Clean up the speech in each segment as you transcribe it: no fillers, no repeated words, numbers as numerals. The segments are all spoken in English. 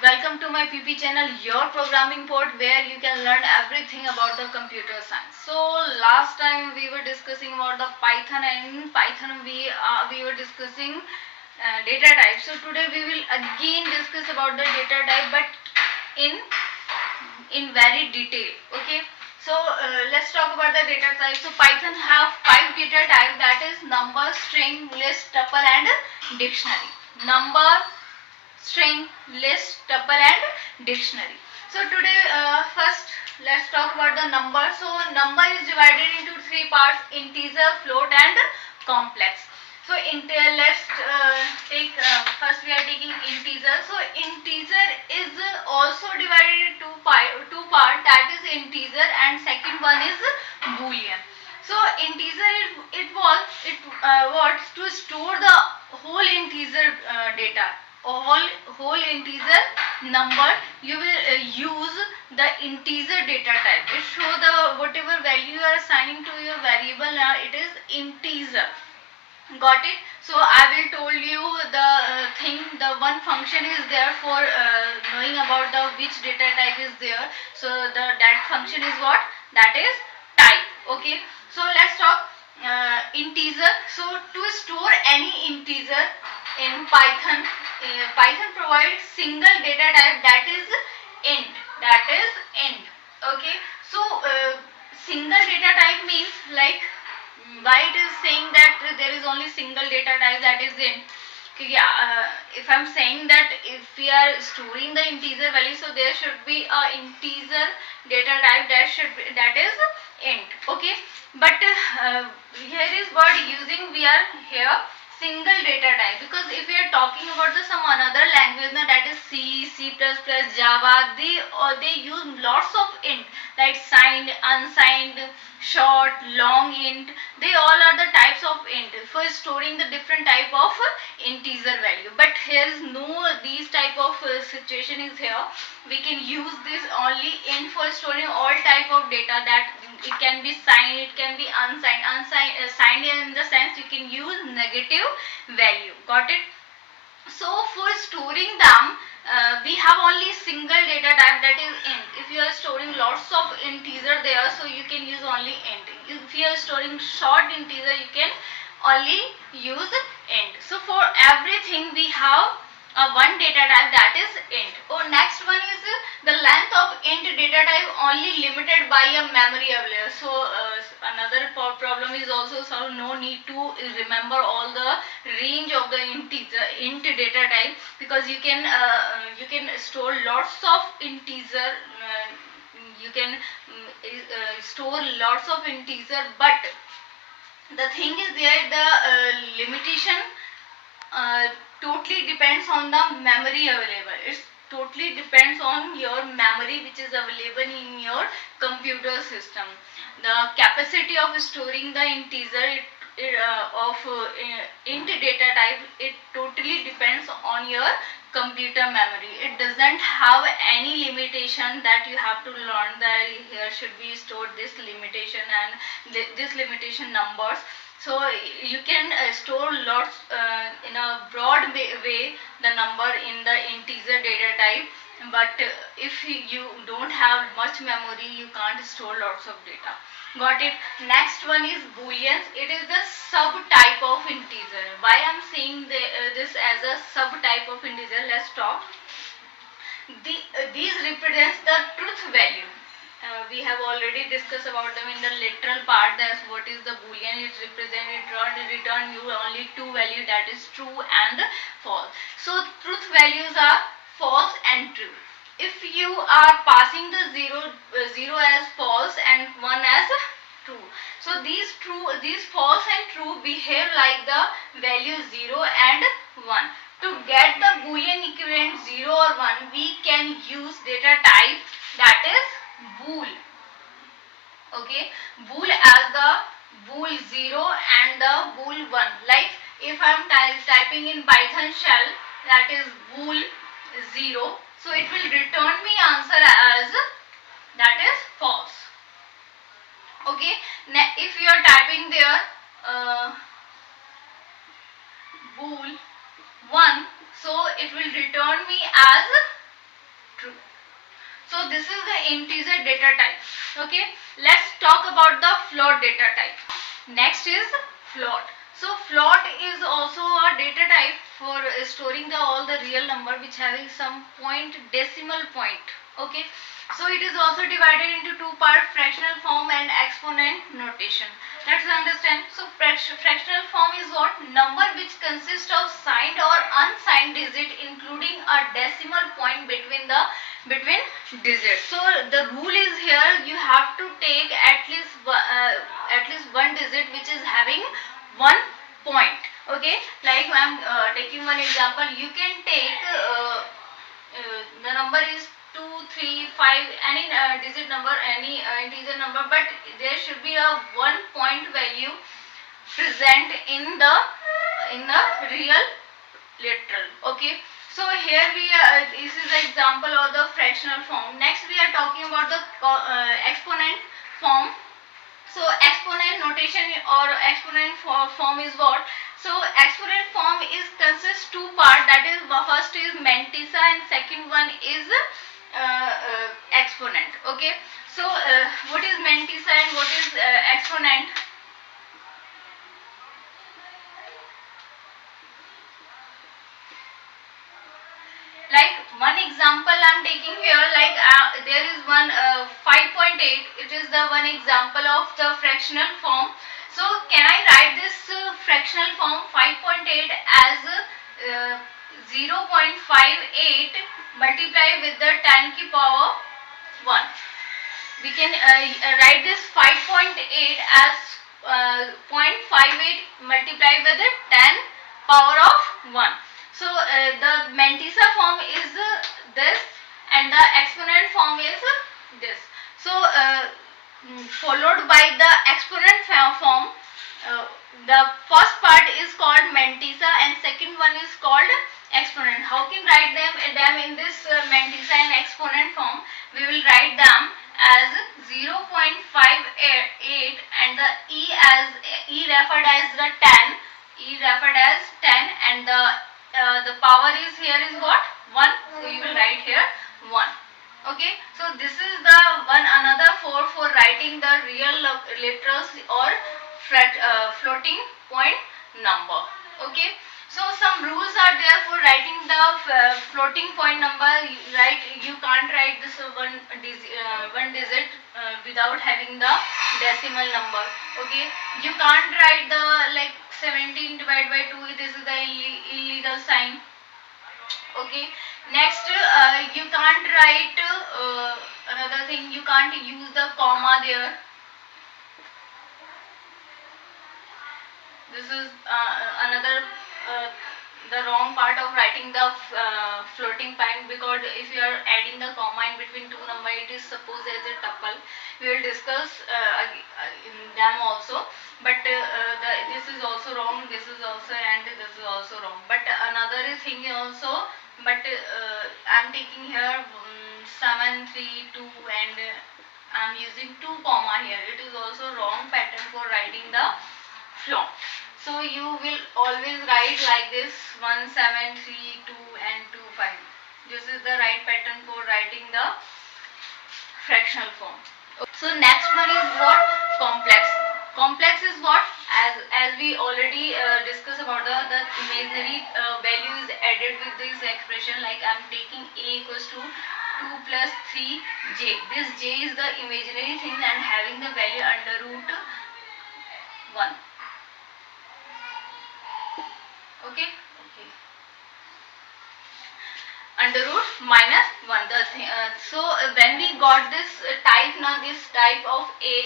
Welcome to my PP channel, your programming port, where you can learn everything about the computer science. So last time we were discussing about the Python, and in Python we were discussing data type. So today we will again discuss about the data type, but in very detail. Okay. So let's talk about the data type. So Python have 5 data types, that is number, string, list, tuple and dictionary. Number, string, list, tuple and dictionary. So today first let's talk about the number. So number is divided into 3 parts: integer, float and complex. So let's take first we are taking integer. So integer is also divided into two part, that is integer, and second one is boolean. So integer what to store the whole integer data, whole integer number. You will use the integer data type. It show the whatever value you are assigning to your variable, it is integer. Got it? So I will told you the the one function is there for knowing about the which data type is there. So that function is what? That is type. Okay. So let's talk integer. So to store any integer in Python, Python provides single data type, that is int. That is int. Okay. So single data type means like, why it is saying that there is only single data type, that is int. If I'm saying that if we are storing the integer value, so there should be a integer data type, that is int. Okay, but here is what using we are here single data type, because if we are talking about some another language, that is C, C++, Java, they use lots of int, like signed, unsigned, short, long int. They all are the types of int for storing the different type of integer value. But here is no these type of situation is here. We can use this only int for storing all type of data, that it can be signed, it can be unsigned. Signed in the sense you can use negative value. Got it? So for storing them, we have only single data type, that is int. If you are storing lots of integer there, so you can use only int. If you are storing short integer, you can only use int. So for everything we have one data type, that is int. Next one is the length of int data type only limited by a memory available. So another problem is also, so no need to remember all the range of the integer int data type, because you can store lots of integer. You can store lots of integer, but the thing is there, the limitation totally depends on the memory available. It's totally depends on your memory which is available in your computer system. The capacity of storing the integer of int data type, it totally depends on your computer memory. It doesn't have any limitation that you have to learn that here should be stored this limitation and this limitation numbers. So you can store lots in a broad way the number in the integer data type, but if you don't have much memory, you can't store lots of data. Got it? Next one is booleans. It is the subtype of integer. Why I'm saying this as a subtype of integer? Let's talk. These represents the truth value. We have already discussed about them in the literal part. That's what is the boolean. It return you only two value, that is true and false. So truth values are false and true. If you are passing the zero as false and 1 as true, so these false and true behave like the value 0 and 1. To get the boolean equivalent 0 or 1, we can use data type, that is bool. Okay, bool as the bool 0 and the bool 1. Like if I am typing in Python shell, that is bool 0, so it will return me answer as, that is false. Okay, now if you are typing there bool 1, so it will return me as this is the integer data type. Okay, let's talk about the float data type. Next is float. So float is also a data type for storing all the real number which having some point, decimal point. Okay, so it is also divided into two parts, fractional form and exponent notation. Let's understand. So fractional form is what? Number which consists of signed or unsigned digit including a decimal point between digits. So the rule is here, you have to take at least one digit which is having one point. Okay, like I am taking one example. You can take the number is 2, 3, 5, any digit number, any integer number, but there should be a 1 point value present in the real literal. Okay, so here we this is the example of the fractional form. Next we are talking about the exponent form. So exponent notation or exponent form is what? So exponent form is consists two part, that is first is mantissa and second one is exponent. Okay, so what is mantissa and what is exponent? Like one example I'm taking here, like there is one 5.8, it is the one example of the fractional form. So can I write this fractional form 5.8 as 0.58 multiplied with the 10 ki power 1? We can write this 5.8 as 0.58 multiplied with the 10 power of 1. So the mantissa form is this and the exponent form is this. So followed by the exponent form, the first part is called mantissa and second one is called exponent. How can write them in this mantissa and exponent form? We will write them as 0.58 and the e referred as the 10, and the power is here is what? 1. So you will write here 1. Okay, so this is the another for writing the real literals or floating point number. Okay, so some rules are there for writing the floating point number. Right, you can't write this one digit without having the decimal number. Okay, you can't write the like 17 divided by 2. This is the illegal sign. Okay, next you can't write another thing, you can't use the comma there. This is another the wrong part of writing the floating point, because if you are adding the comma in between two number, it is supposed as a tuple. We will discuss in them also, but this is also wrong, this is also, and this is also wrong. But another thing also, but I am taking here 7, 3, 2 and I am using 2 comma here. It is also wrong pattern for writing the float. So you will always write like this 1, 7, 3, 2 and 2, 5. This is the right pattern for writing the fractional form. So next one is what? Complex. Complex is what? As we already discussed about the imaginary value is added with this expression, like I am taking a equals to 2 plus 3j. This j is the imaginary thing and having the value under root 1. Okay, under root minus 1. So when we got this type, now this type of a,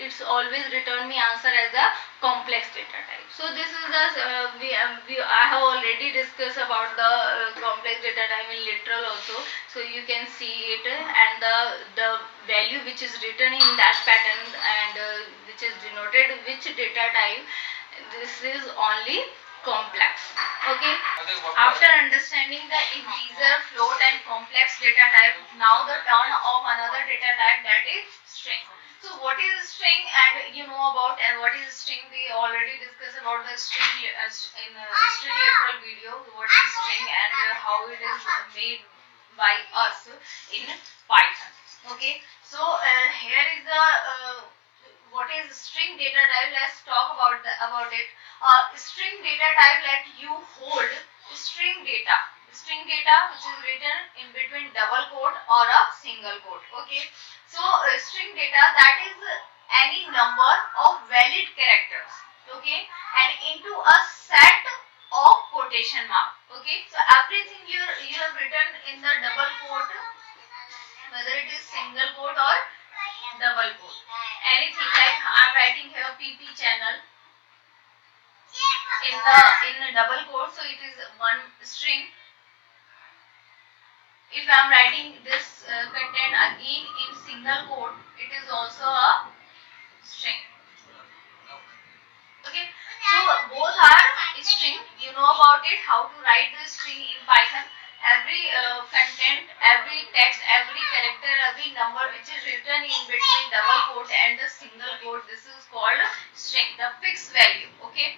it's always return me answer as a complex data type. So this is the I have already discussed about the complex data type in literal also. So you can see it, and the value which is written in that pattern and which is denoted which data type, this is only complex. Okay, after understanding the integer, float and complex data type, now the turn of another data type, that is string. So what is string, and you know about what is string, we already discussed about the string in string literal video, what is string and how it is made by us in Python. Okay, so here is the what is string data type. Let's talk about it. String data type let you hold string data. String data which is written in between double quote or a single quote. Okay, so string data, that is any number of valid characters. Okay, and into a set of quotation mark. Okay, so everything you have written in the double quote, whether it is single quote or double quote, anything like I'm writing here PP channel in the double quote, so it is one string. If I am writing this content again in single quote, it is also a string. Okay, so both are string. You know about it, how to write the string in Python. Every content, every text, every character, every number which is written in between double quote and the single quote, this is called string, the fixed value. Okay,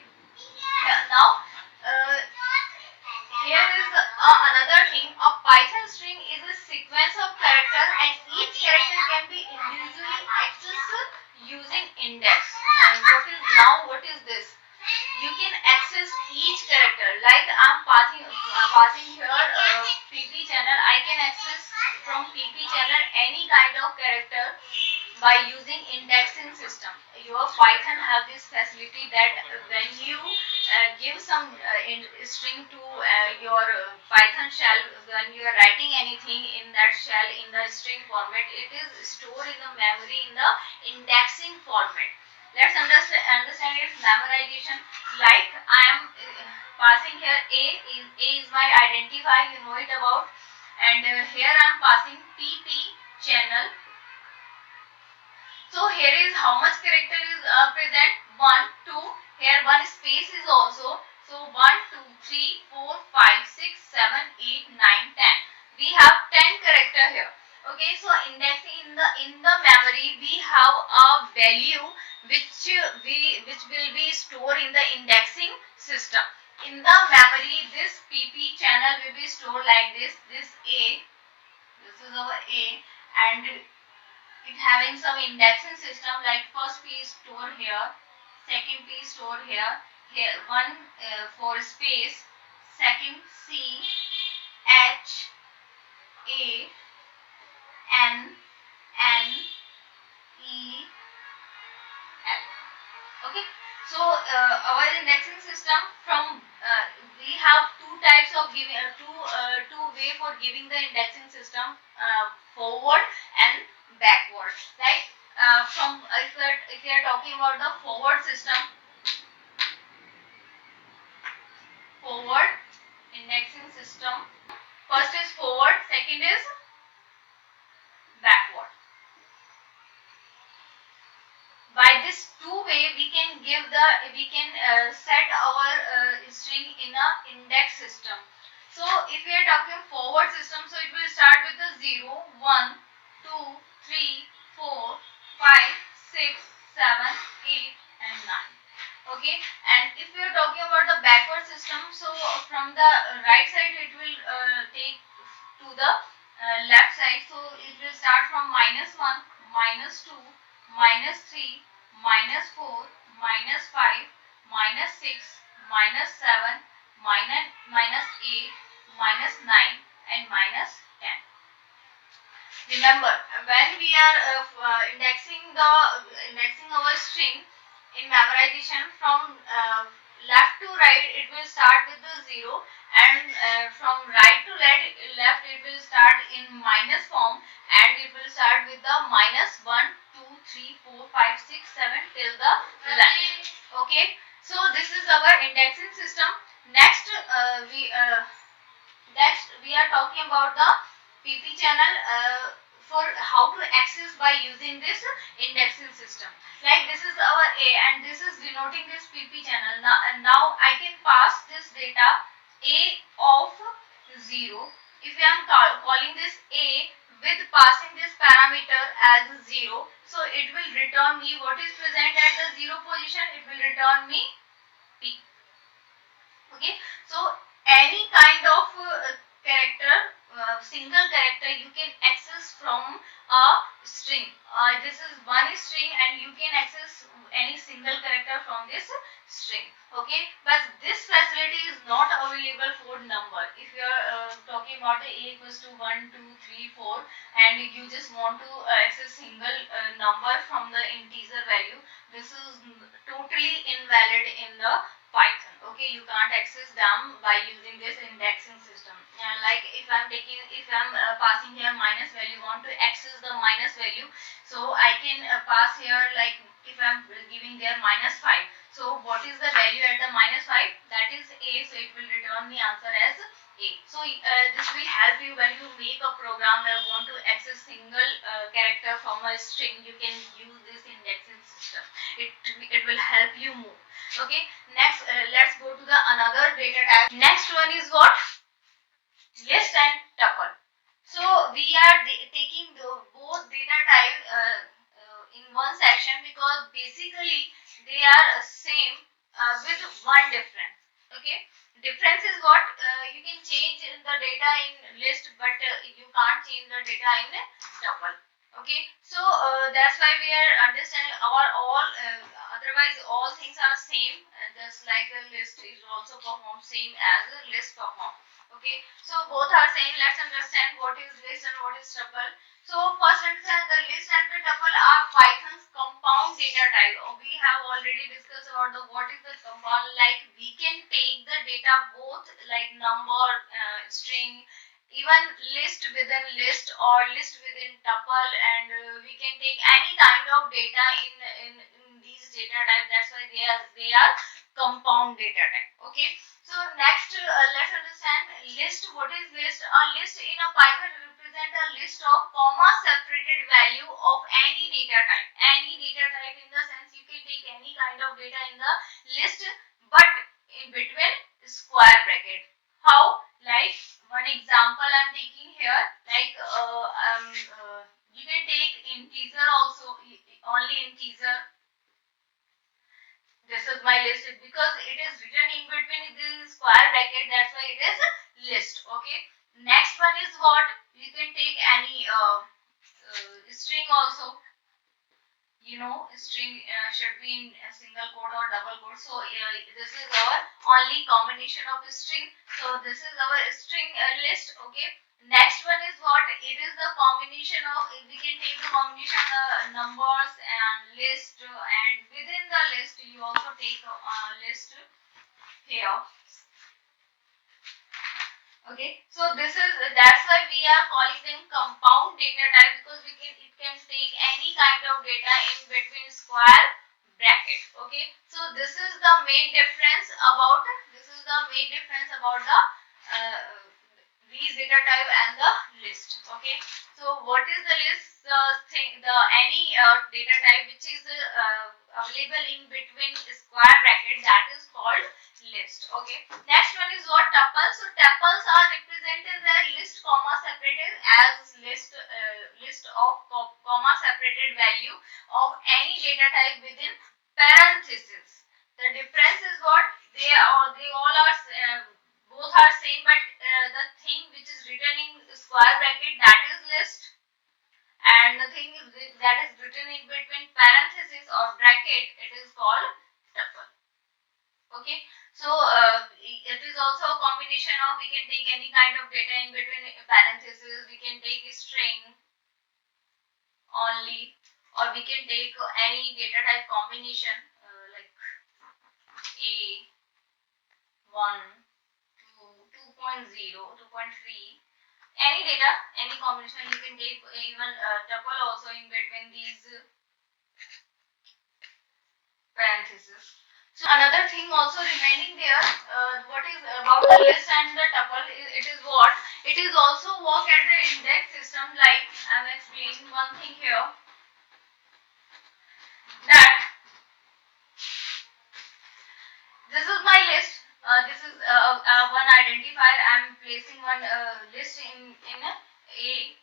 now here is another thing. A Python string is a sequence of character, and each character can be individually accessed using index. And what is this? You can access each character. Like I'm passing here PP channel. I can access from PP channel any kind of character by using indexing system. Your Python have this facility that when you give some string to your Python shell, when you are writing anything in that shell in the string format, it is stored in the memory in the indexing format. Let's understand its memorization. Like I am passing here A is my identifier, you know it about, and here I am passing PP channel. So here is how much character is present, 1, 2, here one space is also, so 1, 2, 3, 4, 5, 6, 7, 8, 9, 10. We have 10 character here. Okay, so indexing in the memory we have a value which will be stored in the indexing system. In the memory, this PP channel will be stored like this. This is our A, and it having some indexing system, like first P is stored here, second P is stored here, one for space, second C, H, A, N, N, E, L. Okay, so our indexing system, from we have two types of giving two way for giving the indexing system, forward and backward. Right, from if we are talking about the forward system, forward indexing system, first is forward, second is backward. By this two way we can set our string in a index system. So if we are talking forward system, so it will start with the 0, 1, 2, 3, 4, 5, 6, 7, 8 and 9. Okay, and if we are talking about the backward system, so from the right side it will take to the left side, so it will start from -1, -2, -3, -4, -5, -6, -7, -8, -9 and -10. Remember, when we are indexing our string in memorization, from left to right it will start with the 0, and from right to left it will start in minus form, and it will start with the -1, 2, 3, 4, 5, 6, 7 till the left. Okay, so this is our indexing system. Next we are talking about the PP channel, for how to access by using this indexing system. Like this is our A, and this is denoting this PP channel. Now I can pass this data A of 0. If I am calling this A with passing this parameter as 0, so it will return me what is present at the 0 position. It will return me P. Okay, so any kind of character, single character you can access from a string. This is one string and you can access any single character from this string. Okay, but this facility is not available for number. If you are talking about the a equals to 1 2 3 4 and you just want to access single number from the integer value, this is totally invalid in the Python. Okay, you can't access them by using this indexing system. And like if I'm passing here minus value, want to access the minus value, so I can pass here, like if I'm giving there minus 5, so what is the value at the minus 5? That is a, so it will return the answer as a. So this will help you when you make a program where you want to access single character from a string. You can use this indexing system. It will help you move. Okay, next let's go to the another data type. Next one is what? List and tuple. So we are taking the both data type in one section because basically they are same with one difference. Okay, difference is what? You can change the data in list, but you can't change the data in tuple. Okay, so that's why we are understanding our all otherwise all things are same, just like the list is also perform same as a list perform. Okay, so both are same. Let's understand what is list and what is tuple. So first understand the list and the tuple are Python's compound data type. We have already discussed about the what is the compound. Like we can take the data both like number, string, even list within list or list within tuple, and we can take any kind of data in these data type. That's why they are compound data type. Okay, so next let's understand list. What is list? A list in a Python represent a list of comma separated value of any data type. Any data type in the sense you can take any kind of data in the list, but in between square bracket. How? Like one example I'm taking here, like you can take integer also, only integer. This is my list because it is written in between the square bracket, that's why it is list. Okay, next one is what? You can take any string also. You know, string should be in a single quote or double quote. So this is our only combination of string. So this is our string list. Okay, next one is what? It is the combination of, we can take the combination of numbers and list, and within the list you also take a list here. Okay, so this is, that's why we are calling them compound data type, because it can take any kind of data in between square bracket. Okay, so this is the main difference about the these data type and the list. Okay, so what is the list? The any data type which is available in between square bracket, that is called list. Okay, next one is what? Tuple. So tuples are represented as list comma separated as list of comma separated value of any data type within parentheses. The difference is what? They all are both are same, but the thing which is written in square bracket, that is list, and the thing that is written in between parentheses or bracket, it is called tuple. Okay, so it is also a combination of, we can take any kind of data in between parentheses, we can take a string only, or we can take any data type combination like a 1 2 2.0 2.3, any data, any combination. You can take even tuple also in between these parentheses. So another thing also remaining there, what is about the list and the tuple, it is what? It is also work at the index system. Like I'm explaining one thing here, that this is my list. This is one identifier. I'm placing one list in a.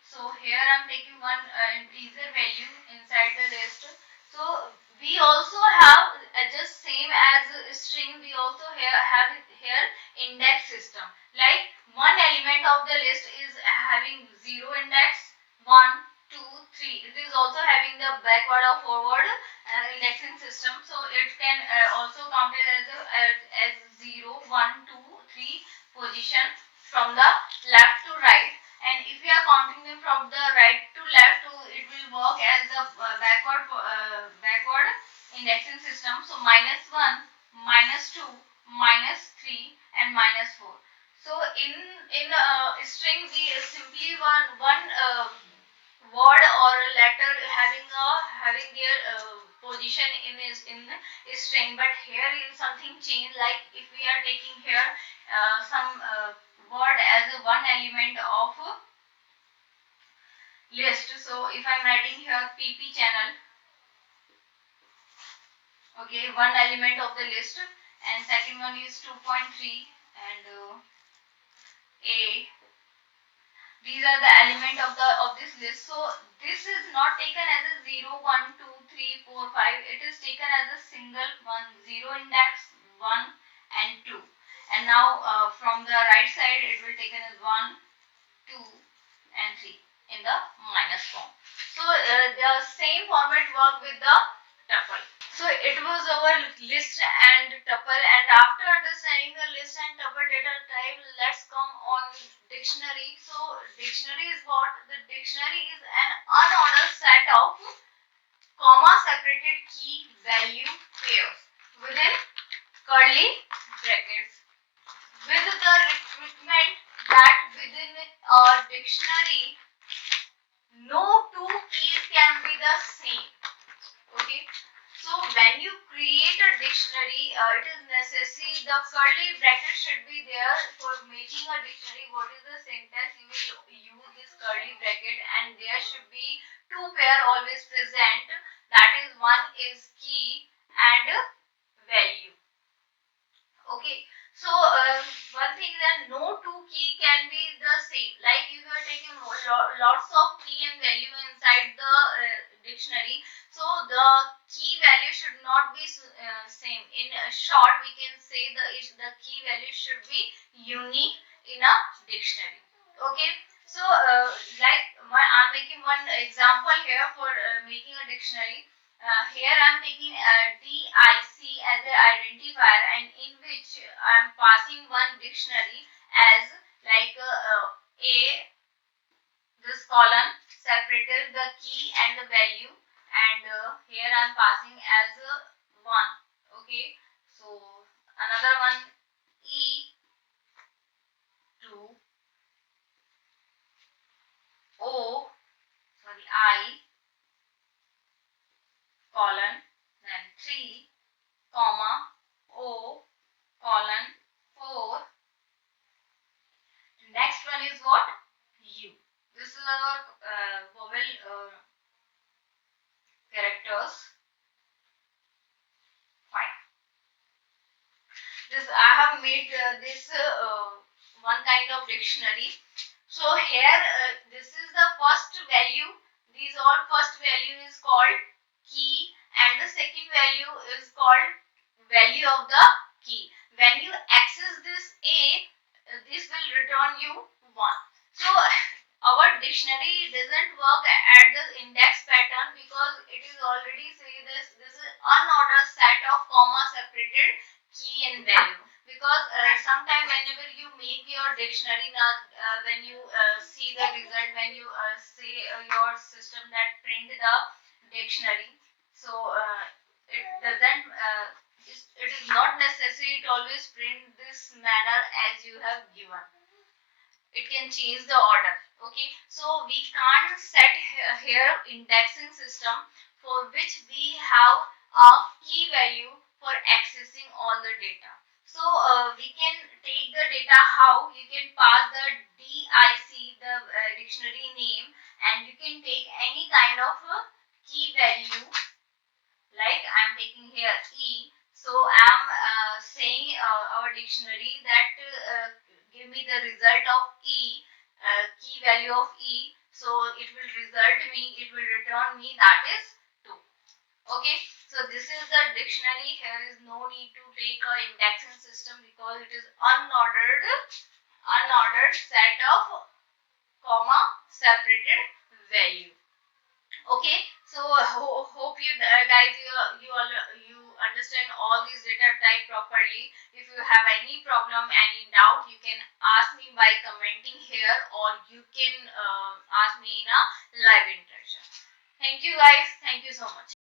So here I'm taking one integer value inside the list. So We also have just same as string, we also have here index system. Like one element of the list is having 0 index, 1, 2, 3. It is also having the backward or forward indexing system. So it can also counted as 0, 1, 2, 3 position from the left to right. And if we are counting them from the right to left, so it will work as the backward indexing system. So -1, -2, -3 and -4. So in string we simply one word or a letter having their position in string, but here is something changed. Like if we are taking here some word as a one element of list. So if I'm writing here pp channel, okay, one element of the list, and second one is 2.3 and a. These are the element of this list. So this is not taken as a 0, 1, 2, 3, 4, 5. It is taken as a single one, 0 index, 1 and 2. And now from the right side it will taken as 1, 2 and 3 in the minus form. So the same format work with the tuple. So it was our list and tuple, and after understanding the list and tuple data type, let's come on dictionary. So dictionary is what? The dictionary is an unordered set of comma separated key value pairs within curly brackets, with the requirement that within a dictionary no two keys can be the same. Okay, so when you create a dictionary, it is necessary the curly bracket should be there. For making a dictionary, what is the syntax? You will use this curly bracket, and there should be two pair always present. That is, one is key and value. Okay, so one thing that no two key can be the same. Like if you are taking lots of key and value inside the dictionary, so the key value should not be same. In short, we can say the key value should be unique in a dictionary. Okay, so I'm making one example here for making a dictionary. Here I am taking DIC as an identifier, and in which I am passing one dictionary as like A, this column separated the key and the value, and here I am passing as 1. Okay, so another one E, 2, O, sorry, I, colon, then 3, comma, O, colon, 4. Next one is what? U. This is our vowel characters. 5. This I have made this one kind of dictionary. So here this is the first value. These all first value is called key, and the second value is called value of the key. When you access this A, this will return you 1. So our dictionary doesn't work at the index pattern, because it is already say this is unordered set of comma separated key and value. Because sometime whenever you make your dictionary, now when you see the result, when you say your system that print the dictionary, so it doesn't it is not necessary to always print this manner as you have given. It can change the order. Okay, so we can't set here indexing system for which we have a key value for accessing all the data. So we can take the data. How? You can pass the DIC, the dictionary name, and you can take any kind of key value. Like I am taking here E, so I am saying our dictionary that give me the result of E, key value of E. So it will result me, it will return me, that is 2. Okay, so this is the dictionary. Here is no need to take a indexing system because it is unordered set of comma separated value. Okay, so hope you guys you understand all these data type properly. If you have any problem, any doubt, you can ask me by commenting here, or you can ask me in a live interaction. Thank you guys, thank you so much.